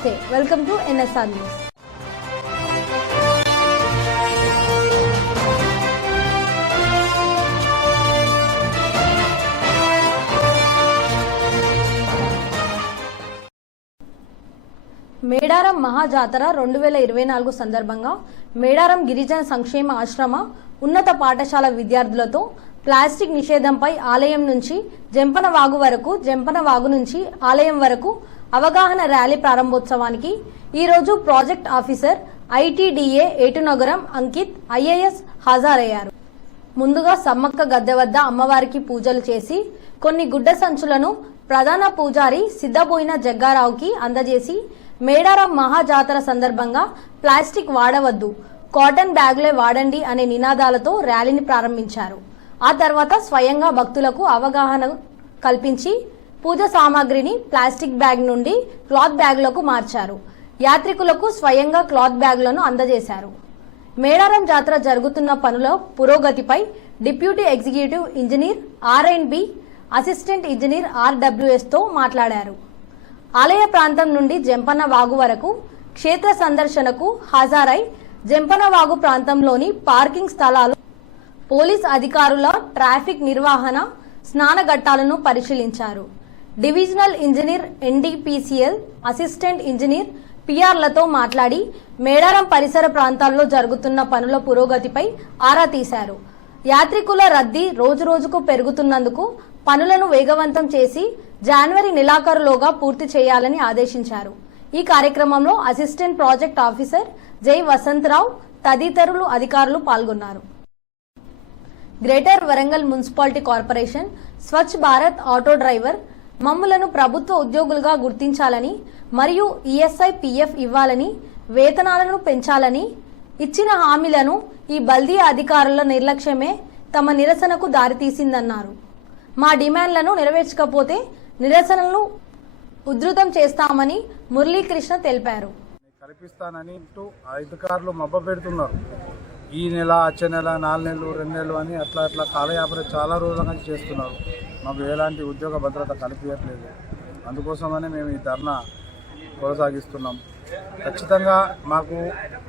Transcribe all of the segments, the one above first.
నమస్తే, welcome to NSR news. Medaram Mahajatara 2024 సందర్భంగా మేడారం గిరిజన సంక్షేమ ఆశ్రమ ఉన్నత పాఠశాల విద్యార్థులతో ప్లాస్టిక్ నిషేధంపై ఆలయం నుంచి జంపన వాగు వరకు, జంపన వాగు నుంచి ఆలయం వరకు అవగాహన ర్యాలీ ప్రారంభోత్సవానికి ఈరోజు project officer ITDA Eturunagaram Ankit IAS హాజరయ్యారు. ముందుగా సమ్మక్క గద్దె వద్ద అమ్మవారికి పూజలు చేసి కొన్ని గుడ్డ సంచులను ప్రధాన పూజారి సిద్ధబోయిన జగ్గారావుకి అందజేసి మేడారం మహాజాతర సందర్భంగా ప్లాస్టిక్ వాడవద్దు, కాటన్ బ్యాగులే వాడండి అనే నినాదాలతో ర్యాలీని ప్రారంభించారు. ఆ తర్వాత స్వయంగా భక్తులకు అవగాహన కల్పించి పూజ సామాగ్రిని ప్లాస్టిక్ బ్యాగ్ నుండి క్లాత్ బ్యాగులకు మార్చారు. యాత్రికులకు స్వయంగా క్లాత్ బ్యాగులను అందజేశారు. మేడారం జాతర జరుగుతున్న పనుల పురోగతిపై డిప్యూటీ ఎగ్జిక్యూటివ్ ఇంజనీర్ ఆర్ఎండ్బి, అసిస్టెంట్ ఇంజనీర్ ఆర్డబ్ల్యూఎస్తో మాట్లాడారు. ఆలయ ప్రాంతం నుండి జంపన్న వాగు వరకు క్షేత్ర సందర్శనకు హాజరై జంపన్న వాగు ప్రాంతంలోని పార్కింగ్ స్థలాలు, పోలీస్ అధికారుల ట్రాఫిక్ నిర్వహణ, స్నానఘట్టాలను పరిశీలించారు. డివిజనల్ ఇంజనీర్ ఎన్డీపీసీఎల్, అసిస్టెంట్ ఇంజనీర్ పిఆర్లతో మాట్లాడి మేడారం పరిసర ప్రాంతాల్లో జరుగుతున్న పనుల పురోగతిపై ఆరా తీశారు. యాత్రికుల రద్దీ రోజురోజుకు పెరుగుతున్నందుకు పనులను వేగవంతం చేసి జనవరి నెలాఖరులోగా పూర్తి చేయాలని ఆదేశించారు. ఈ కార్యక్రమంలో అసిస్టెంట్ ప్రాజెక్ట్ ఆఫీసర్ జై వసంతరావు తదితరులు అధికారులు పాల్గొన్నారు. Greater Warangal municipality corporation Swachh Bharat auto driver మమ్ములను ప్రభుత్వ ఉద్యోగులుగా గుర్తించాలని మరియు ఈఎస్ఐ పిఎఫ్ ఇవ్వాలని, వేతనాలను పెంచాలని ఇచ్చిన హామీలను ఈ బల్దీ అధికారుల నిర్లక్ష్యమే తమ నిరసనకు దారితీసిందన్నారు. మా డిమాండ్లను నెరవేర్చకపోతే నిరసనలను ఉధృతం చేస్తామని మురళీకృష్ణ తెలిపారు. కల్పిస్తానని అధికారులు మబ్బ పెడుతున్నారు. ఈ నెల, వచ్చే నెల, 4 నెలలు, 2 నెలలు అని అట్లా కాలయాపన చాలా రోజుల నుంచి చేస్తున్నారు. మాకు ఎలాంటి ఉద్యోగ భద్రత కల్పించట్లేదు. అందుకోసమనే మేము ఈ ధర్నా కొనసాగిస్తున్నాం. ఖచ్చితంగా మాకు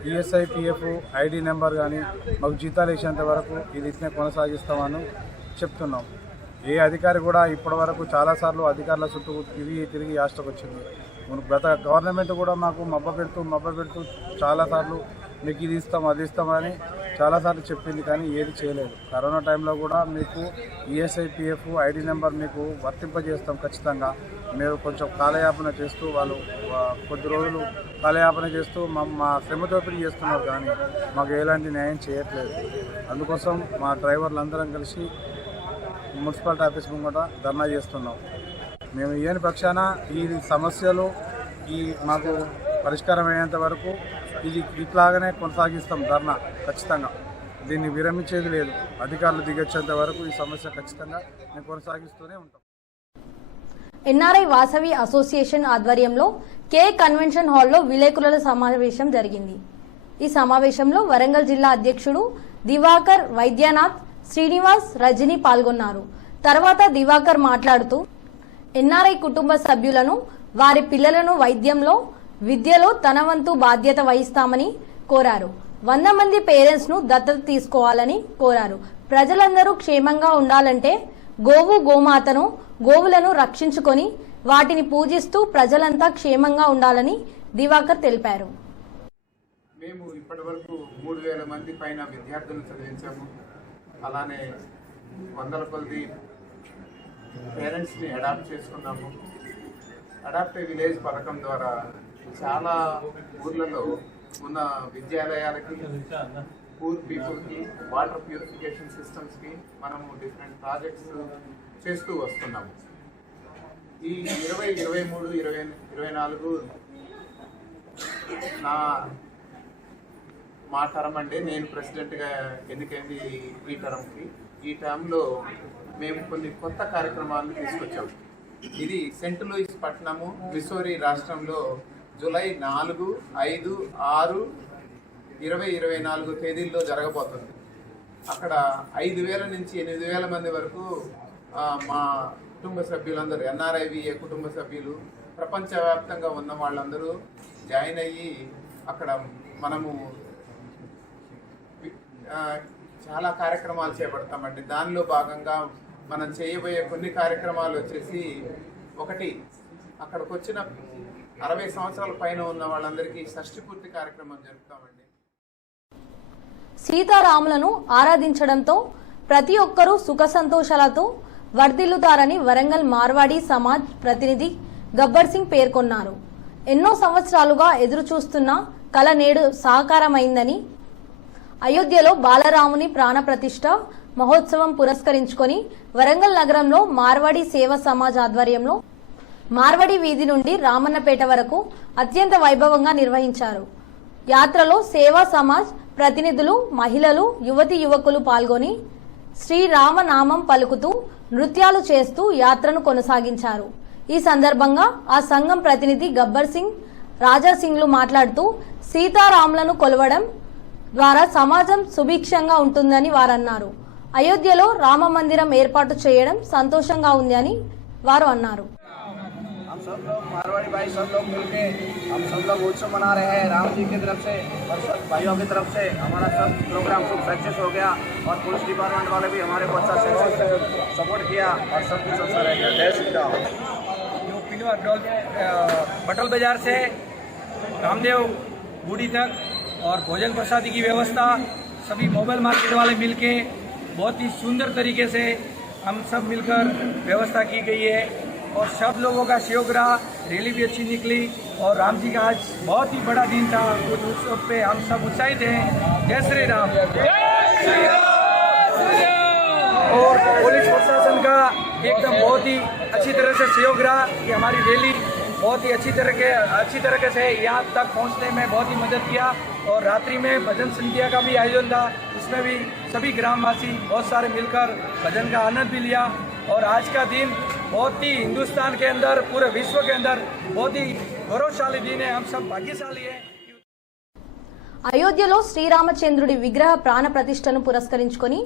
ఈఎస్ఐ పిఎఫ్ ఐడి నెంబర్ కానీ మాకు జీతాలు వేసేంత వరకు ఇది ఇట్నే కొనసాగిస్తామని చెప్తున్నాం. ఏ అధికారి కూడా ఇప్పటి వరకు చాలాసార్లు అధికారుల చుట్టూ తిరిగి యాస్టకు వచ్చింది. గత గవర్నమెంట్ కూడా మాకు మబ్బ పెడుతూ చాలాసార్లు మీకు ఇది ఇస్తాం, అది ఇస్తామని చాలాసార్లు చెప్పింది, కానీ ఏది చేయలేదు. కరోనా టైంలో కూడా మీకు ఈఎస్ఐ పిఎఫ్ ఐడి నెంబర్ మీకు వర్తింపజేస్తాం. ఖచ్చితంగా మీరు కొంచెం కాలయాపన చేస్తూ, వాళ్ళు కొద్ది రోజులు కాలయాపన చేస్తూ మా శ్రమతోపిడి చేస్తున్నారు, కానీ మాకు ఎలాంటి న్యాయం చేయట్లేదు. అందుకోసం మా డ్రైవర్లు కలిసి మున్సిపాలిటీ ఆఫీస్ ముంగట ధర్నా చేస్తున్నాం. మేము ఏని పక్షాన ఈ సమస్యలు మాకు పరిష్కారం అయ్యేంత వరకు ఇది ఇట్లాగనే కొనసాగిస్తాం ధర్నా. ఖచ్చితంగా దీన్ని విరమించేది లేదు. అధికారులు దిగొచ్చేంత వరకు ఈ సమస్య ఖచ్చితంగా మేము కొనసాగిస్తూనే ఉంటాం. ఎన్ఆర్ఐ వాసవి అసోసియేషన్ ఆధ్వర్యంలో కే కన్వెన్షన్ హాల్లో విలేకరుల సమావేశం జరిగింది. ఈ సమావేశంలో వరంగల్ జిల్లా అధ్యక్షుడు దివాకర్, వైద్యనాథ్, శ్రీనివాస్, రజని పాల్గొన్నారు. తర్వాత దివాకర్ మాట్లాడుతూ ఎన్ఆర్ఐ కుటుంబ సభ్యులను, వారి పిల్లలను వైద్యంలో, విద్యలో తన వంతు బాధ్యత వహిస్తామని కోరారు. 100 మంది పేరెంట్స్ ను దత్తత తీసుకోవాలని కోరారు. ప్రజలందరూ క్షేమంగా ఉండాలంటే గోమాతను, గోవులను రక్షించుకొని వాటిని పూజిస్తూ ప్రజలంతా క్షేమంగా ఉండాలని దివాకర్ తెలిపారు. మేము ఇప్పటి వరకు 3000 మంది పైన విద్యార్థులను చదివించాము. అలానే 100 కొద్ది పేరెంట్స్ని అడాప్ట్ చేసుకున్నాము. అడాప్ట్ విలేజ్ పథకం ద్వారా చాలా ఊర్లలో ఉన్న విద్యాలయాలకి, పూర్ పీపుల్కి వాటర్ ప్యూరిఫికేషన్ సిస్టమ్స్కి మనము డిఫరెంట్ ప్రాజెక్ట్స్ చేస్తూ వస్తున్నాము. ఈ 2023, 2024 మా టర్మ్ అంటే నేను ప్రెసిడెంట్గా ఎన్నికైంది ఈ టర్మ్కి. ఈ టర్మ్లో మేము కొన్ని కొత్త కార్యక్రమాలను తీసుకొచ్చాము. ఇది సెంట్ లూయిస్ పట్టణము, మిసోరీ రాష్ట్రంలో జూలై 4, 5, 6, 2024 తేదీల్లో జరగబోతుంది. అక్కడ 5,000 నుంచి 8,000 మంది వరకు మా కుటుంబ సభ్యులందరూ, ఎన్ఆర్ఐవిఏ కుటుంబ సభ్యులు, ప్రపంచవ్యాప్తంగా ఉన్న వాళ్ళందరూ జాయిన్ అయ్యి అక్కడ మనము చాలా కార్యక్రమాలు చేపడతామండి. దానిలో భాగంగా మనం చేయబోయే కొన్ని కార్యక్రమాలు వచ్చేసి, ఒకటి అక్కడికి వచ్చిన 60 సంవత్సరాల పైన ఉన్న వాళ్ళందరికీ షష్ఠి పూర్తి కార్యక్రమం జరుపుతామండి. సీతారాములను ఆరాధించడంతో ప్రతి ఒక్కరూ సుఖ సంతోషాలతో వర్ధిల్లుతారని వరంగల్ మార్వాడి సమాజ్ ప్రతినిధి గబ్బర్ సింగ్ పేర్కొన్నారు. ఎన్నో సంవత్సరాలుగా ఎదురు చూస్తున్న కల నేడు సాకారమైందని, అయోధ్యలో బాలరాముని ప్రాణప్రతిష్ఠ మహోత్సవం పురస్కరించుకొని వరంగల్ నగరంలో మార్వాడి సేవా సమాజ్ ఆధ్వర్యంలో మార్వాడి వీధి నుండి రామన్నపేట వరకు అత్యంత వైభవంగా నిర్వహించారు. యాత్రలో సేవా సమాజ్ ప్రతినిధులు, మహిళలు, యువతి యువకులు పాల్గొని శ్రీరామనామం పలుకుతూ నృత్యాలు చేస్తూ యాత్రను కొనసాగించారు. ఈ సందర్భంగా ఆ సంఘం ప్రతినిధి గబ్బర్ సింగ్, రాజా సింగ్లు మాట్లాడుతూ సీతారాములను కొలవడం ద్వారా సమాజం సుభిక్షంగా ఉంటుందని వారన్నారు. అయోధ్యలో రామ మందిరం ఏర్పాటు చేయడం సంతోషంగా ఉంది అని వారు అన్నారు. हम सब लोग मारवाड़ी भाई सब लोग मिलके हम सब लोग उत्सव मना रहे हैं राम जी की तरफ से और सब भाइयों की तरफ से। हमारा सब प्रोग्राम खूब सक्सेस हो गया और पुलिस डिपार्टमेंट वाले भी हमारे को अच्छा सपोर्ट किया और सब कुछ अच्छा रह गया। जय श्री राम। पटल बाजार से रामदेव गुड़ी तक और भोजन प्रसादी की व्यवस्था सभी मोबाइल मार्केट वाले मिलके बहुत ही सुंदर तरीके से हम सब मिलकर व्यवस्था की गई है और सब लोगों का सहयोग रहा। रैली भी अच्छी निकली और राम जी का आज बहुत ही बड़ा दिन था। उस उत्सव पे हम सब उत्साहित हैं। जय श्री राम। और पुलिस प्रशासन का एकदम बहुत ही अच्छी तरह से सहयोग रहा कि हमारी रैली बहुत ही अच्छी तरह से यहाँ तक पहुँचने में बहुत ही मदद किया। और रात्रि में भजन संध्या का भी आयोजन था, उसमें भी सभी ग्रामवासी बहुत सारे मिलकर भजन का आनंद भी लिया। और आज का दिन बहुत ही हिंदुस्तान के अंदर, पूरे विश्व के अंदर बहुत ही गौरवशाली दिन है। हम सब भाग्यशाली हैं। అయోధ్యలో శ్రీరామచంద్రుడి విగ్రహ ప్రాణ ప్రతిష్టను పురస్కరించుకొని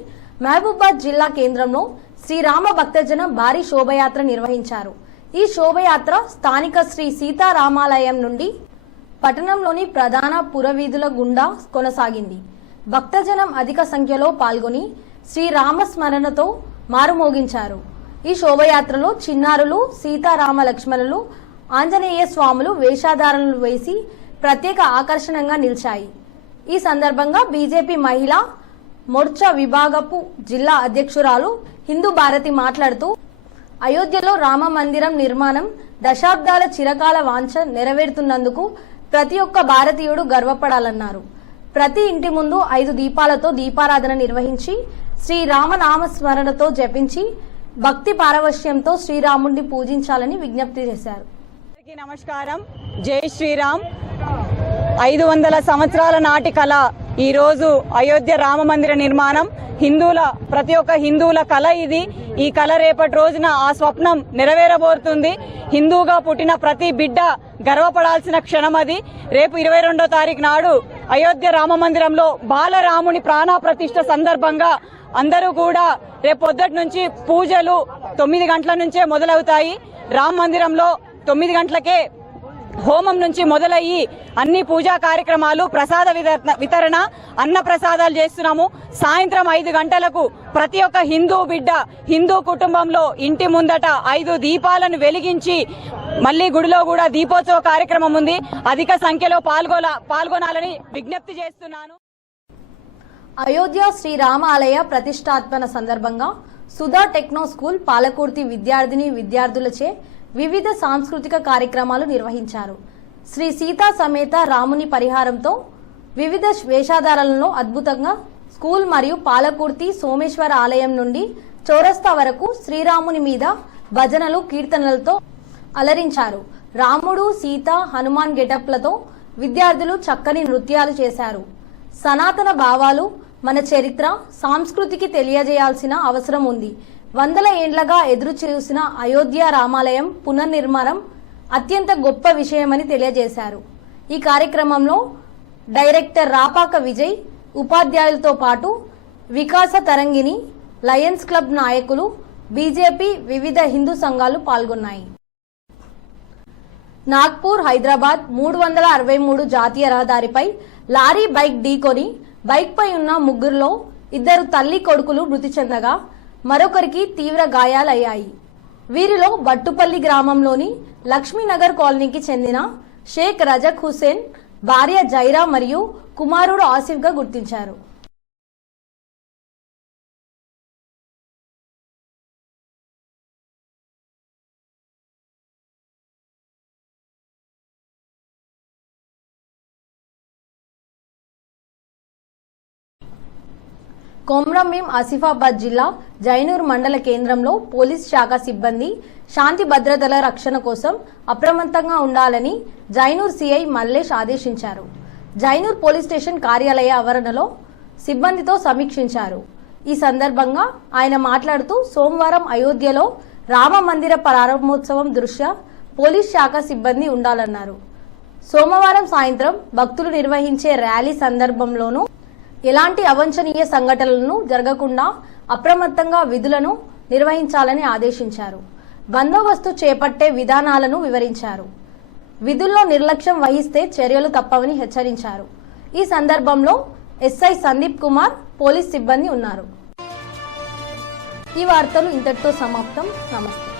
మహబూబాద్ జిల్లా కేంద్రంలో శ్రీరామ భక్తజనం భారీ శోభయాత్ర నిర్వహించారు. ఈ శోభయాత్ర స్థానిక శ్రీ సీతారామాలయం నుండి పట్టణంలోని ప్రధాన పురవీధుల గుండా కొనసాగింది. భక్తజనం అధిక సంఖ్యలో పాల్గొని శ్రీరామ స్మరణతో మారుమోగించారు. ఈ శోభయాత్రలో చిన్నారులు, సీతారామ లక్ష్మణులు, ఆంజనేయ స్వాములు వేషధారణలు వేసి ప్రత్యేక ఆకర్షణగా నిలిచాయి. ఈ సందర్భంగా బీజేపీ మహిళా మోర్చా విభాగపు జిల్లా అధ్యక్షురాలు హిందూ భారతి మాట్లాడుతూ అయోధ్యలో రామ మందిరం నిర్మాణం దశాబ్దాల చిరకాల వాంఛ నెరవేరుతున్నందుకు ప్రతి ఒక్క భారతీయుడు గర్వపడాలన్నారు. ప్రతి ఇంటి ముందు 5 దీపాలతో దీపారాధన నిర్వహించి శ్రీరామనామ స్మరణతో జపించి భక్తి పారవశ్యంతో శ్రీరాముడిని పూజించాలని విజ్ఞప్తి చేశారు. నమస్కారం. జై శ్రీరామ్. 500 సంవత్సరాల నాటి కళ ఈ రోజు అయోధ్య రామ మందిర నిర్మాణం ప్రతి ఒక్క హిందువుల కళ ఇది. ఈ కళ రేపటి రోజున ఆ స్వప్నం నెరవేరబోతుంది. హిందూగా పుట్టిన ప్రతి బిడ్డ గర్వపడాల్సిన క్షణం అది. రేపు 22వ తారీఖు నాడు అయోధ్య రామ మందిరంలో బాలరాముని ప్రాణ ప్రతిష్ఠ సందర్భంగా అందరూ కూడా రేపు పొద్దుటి నుంచి పూజలు 9 గంటల నుంచే మొదలవుతాయి. రామ మందిరంలో 9 గంటలకే హోమం నుంచి మొదలయ్యి అన్ని పూజా కార్యక్రమాలు, ప్రసాద వితరణ, అన్న ప్రసాదాలు చేస్తున్నాము. సాయంత్రం 5 గంటలకు ప్రతి ఒక్క హిందూ బిడ్డ, హిందూ కుటుంబంలో ఇంటి ముందట 5 దీపాలను వెలిగించి మళ్లీ గుడిలో కూడా దీపోత్సవ కార్యక్రమం ఉంది. అధిక సంఖ్యలో పాల్గొనాలని విజ్ఞప్తి చేస్తున్నాను. అయోధ్య శ్రీరామ ఆలయ ప్రతిష్టాత్మన సందర్భంగా సుధా టెక్నో స్కూల్ పాలకుర్తి విద్యార్థులచే వివిధ సాంస్కృతిక కార్యక్రమాలు నిర్వహించారు. శ్రీ సీతా సమేత రాముని పరిహారంతో వివిధ వేషధారాలలో అద్భుతంగా స్కూల్ మరియు పాలకుర్తి సోమేశ్వర ఆలయం నుండి చౌరస్తా వరకు శ్రీరాముని మీద భజనలు, కీర్తనలతో అలరించారు. రాముడు, సీత, హనుమాన్ గెటప్లతో విద్యార్థులు చక్కని నృత్యాలు చేశారు. సనాతన భావాలు, మన చరిత్ర, సంస్కృతికి తెలియజేయాల్సిన అవసరం ఉంది. 100 ఏండ్లగా ఎదురు చూసిన అయోధ్య రామాలయం పునర్నిర్మాణం అత్యంత గొప్ప విషయమని తెలియజేశారు. ఈ కార్యక్రమంలో డైరెక్టర్ రాపాక విజయ్, ఉపాధ్యాయులతో పాటు వికాస తరంగిణి, లయన్స్ క్లబ్ నాయకులు, బీజేపీ, వివిధ హిందూ సంఘాలు పాల్గొన్నాయి. నాగ్పూర్ హైదరాబాద్ 363 జాతీయ రహదారిపై లారీ బైక్ ఢీకొని బైక్పై ఉన్న ముగ్గురులో 2 తల్లి కొడుకులు మృతి చెందగా మరొకరికి తీవ్ర గాయాలయ్యాయి. వీరిలో బట్టుపల్లి గ్రామంలోని లక్ష్మీనగర్ కాలనీకి చెందిన షేక్ రజక్ హుసేన్ భార్య జైరా మరియు కుమారుడు ఆసిఫ్గా గుర్తించారు. కొమ్రంభీం ఆసిఫాబాద్ జిల్లా జైనూర్ మండల కేంద్రంలో పోలీస్ శాఖ సిబ్బంది శాంతి భద్రతల రక్షణ కోసం అప్రమత్తంగా ఉండాలని జైనూర్ సిఐ మల్లేష్ ఆదేశించారు. జైనూర్ పోలీస్ స్టేషన్ కార్యాలయ ఆవరణలో సిబ్బందితో సమీక్షించారు. ఈ సందర్భంగా ఆయన మాట్లాడుతూ సోమవారం అయోధ్యలో రామ మందిర ప్రారంభోత్సవం దృష్ట్యా పోలీస్ శాఖ సిబ్బంది ఉండాలన్నారు. సోమవారం సాయంత్రం భక్తులు నిర్వహించే ర్యాలీ సందర్భంలోనూ ఎలాంటి అవాంఛనీయ సంఘటనలను జరగకుండా అప్రమత్తంగా విధులను నిర్వహించాలని ఆదేశించారు. బందోబస్తు చేపట్టే విధానాలను వివరించారు. విధుల్లో నిర్లక్ష్యం వహిస్తే చర్యలు తప్పవని హెచ్చరించారు. ఈ సందర్భంలో ఎస్ఐ సందీప్ కుమార్ పోలీస్ సిబ్బంది ఉన్నారు. ఈ వార్తలు ఇంతటితో సమాప్తం. నమస్తే.